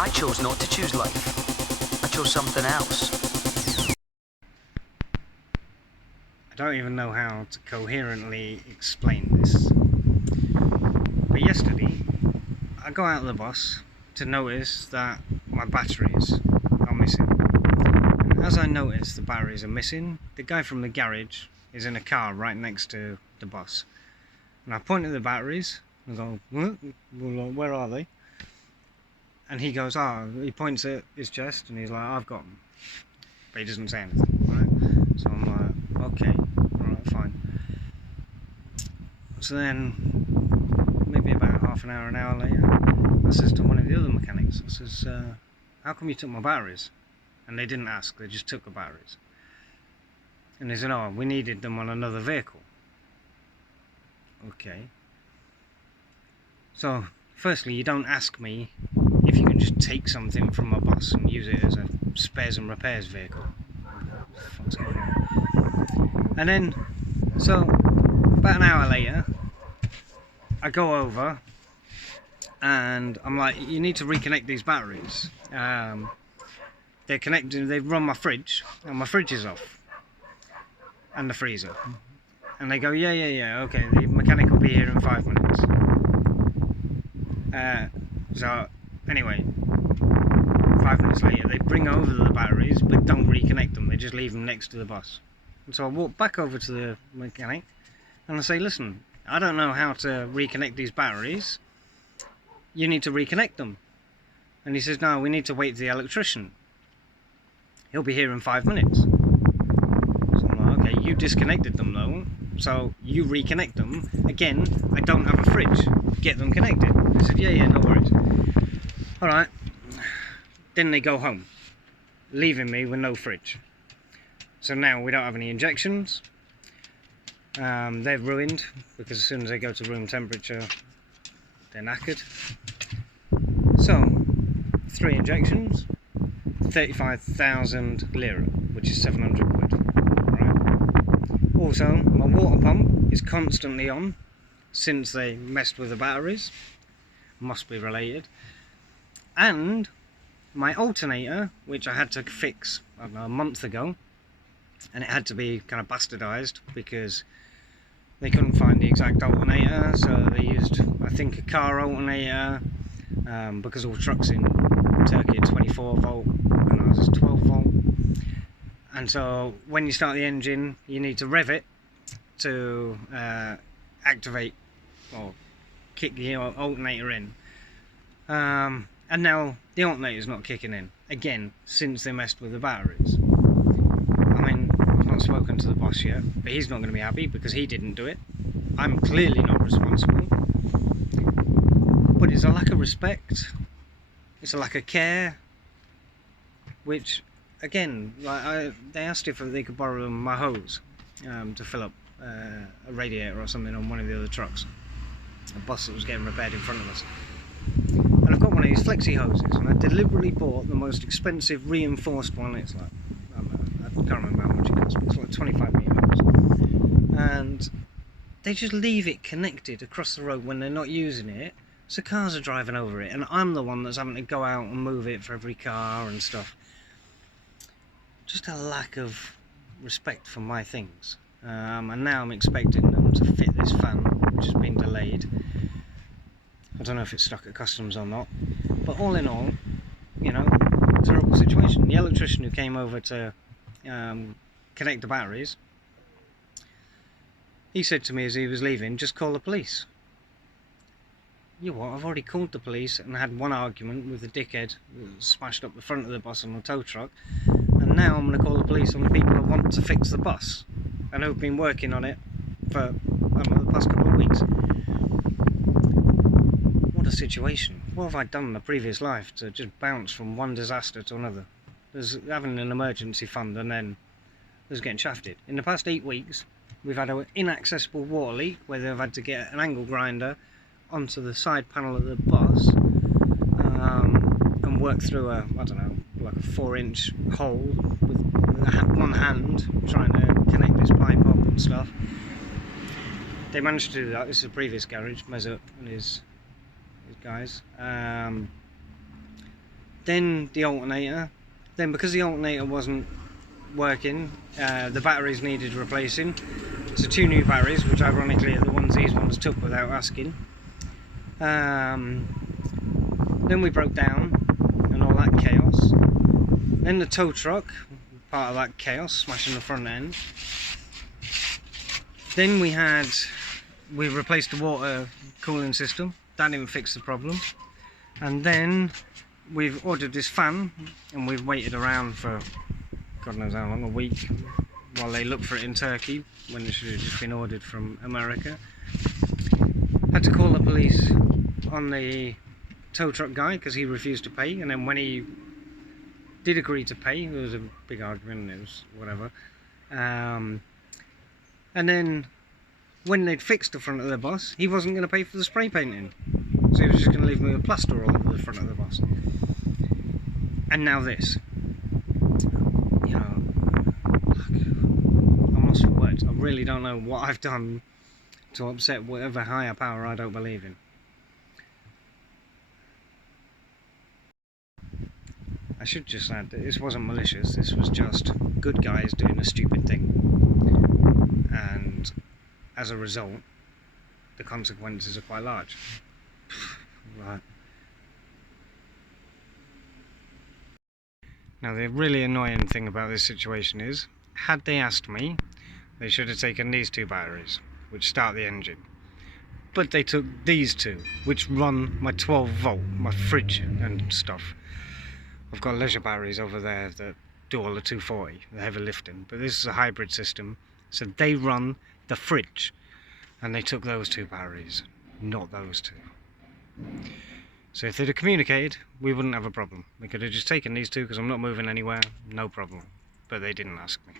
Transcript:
I chose not to choose life. I chose something else. I don't even know how to coherently explain this. But yesterday, I go out of the bus to notice that my batteries are missing. And as I notice the batteries are missing, the guy from the garage is in a car right next to the bus. And I point at the batteries and go, well, where are they? And he goes, he points at his chest and he's like, I've got them. But he doesn't say anything, right? So I'm like, okay, alright, fine. So then, maybe about half an hour later, I says to one of the other mechanics, I says, how come you took my batteries? And they didn't ask, they just took the batteries. And they said, oh, we needed them on another vehicle. Okay. So, firstly, you don't ask me if you can just take something from my bus and use it as a spares and repairs vehicle. And then, so, about an hour later, I go over and I'm like, you need to reconnect these batteries. They're connected, they've run my fridge, and my fridge is off. And the freezer. And they go, yeah, okay, the mechanic will be here in 5 minutes. So, anyway, 5 minutes later, they bring over the batteries, but don't reconnect them, they just leave them next to the bus. And so I walk back over to the mechanic, and I say, listen, I don't know how to reconnect these batteries, you need to reconnect them. And he says, no, we need to wait for the electrician. He'll be here in 5 minutes. So I'm like, okay, you disconnected them though, so you reconnect them. Again, I don't have a fridge. Get them connected. He said, yeah, no worries. Alright. Then they go home, leaving me with no fridge. So now we don't have any injections. They're ruined, because as soon as they go to room temperature, they're knackered. So, 3 injections, 35,000 lira, which is 700 quid. Right. Also, my water pump is constantly on since they messed with the batteries. Must be related. And my alternator, which I had to fix, I don't know, a month ago, and it had to be kind of bastardized because they couldn't find the exact alternator, so they used, I think, a car alternator, because all trucks in Turkey are 24 volt and ours is 12 volt. And so when you start the engine, you need to rev it to activate or kick the alternator in. And now the alternator's not kicking in again since they messed with the batteries. I mean, I've not spoken to the boss yet, but he's not going to be happy because he didn't do it. I'm clearly not responsible. But it's a lack of respect, it's a lack of care, which, again, like they asked if they could borrow my hose to fill up a radiator or something on one of the other trucks, a bus that was getting repaired in front of us. And I've got one of these flexi hoses, and I deliberately bought the most expensive reinforced one. It's like, I don't know, I can't remember how much it cost, but it's like 25 metre hose. And they just leave it connected across the road when they're not using it, so cars are driving over it, and I'm the one that's having to go out and move it for every car and stuff. Just a lack of respect for my things. And now I'm expecting them to fit this fan, which has been delayed. I don't know if it's stuck at customs or not, but all in all, you know, terrible situation. The electrician who came over to connect the batteries, he said to me as he was leaving, just call the police. You know what, I've already called the police and had one argument with the dickhead that smashed up the front of the bus on a tow truck, and now I'm going to call the police on the people who want to fix the bus and who've been working on it for, I don't know, the past couple of weeks. What a situation. What have I done in the previous life to just bounce from one disaster to another? There's having an emergency fund and then there's getting shafted. In the past 8 weeks, we've had an inaccessible water leak where they've had to get an angle grinder onto the side panel of the bus and work through a, I don't know, like a 4-inch hole with one hand trying to connect this pipe up and stuff. They managed to do that. This is a previous garage, Mesut and his guys. then the alternator. Then because the alternator wasn't working, the batteries needed replacing. So 2 new batteries, which ironically are the ones these ones took without asking. Then we broke down and all that chaos. Then the tow truck, part of that chaos, smashing the front end. Then we replaced the water cooling system. That didn't fix the problem. And then we've ordered this fan, and we've waited around for God knows how long, a week, while they look for it in Turkey when it should have just been ordered from America. Had to call the police on the tow truck guy because he refused to pay, and then when he did agree to pay, there was a big argument, it was whatever. And then when they'd fixed the front of the bus, he wasn't going to pay for the spray painting, so he was just going to leave me with plaster all over the front of the bus. And now this, you know, I'm lost for words. I really don't know what I've done to upset whatever higher power I don't believe in. I should just add that this wasn't malicious, this was just good guys doing a stupid thing. And as a result, the consequences are quite large. Right. Now the really annoying thing about this situation is, had they asked me, they should have taken these 2 batteries, which start the engine. But they took these 2, which run my 12 volt, my fridge and stuff. I've got leisure batteries over there that do all the 240, the heavy lifting, but this is a hybrid system, so they run the fridge, and they took those 2 batteries, not those 2. So if they'd have communicated, we wouldn't have a problem. They could have just taken these 2 because I'm not moving anywhere, no problem. But they didn't ask me.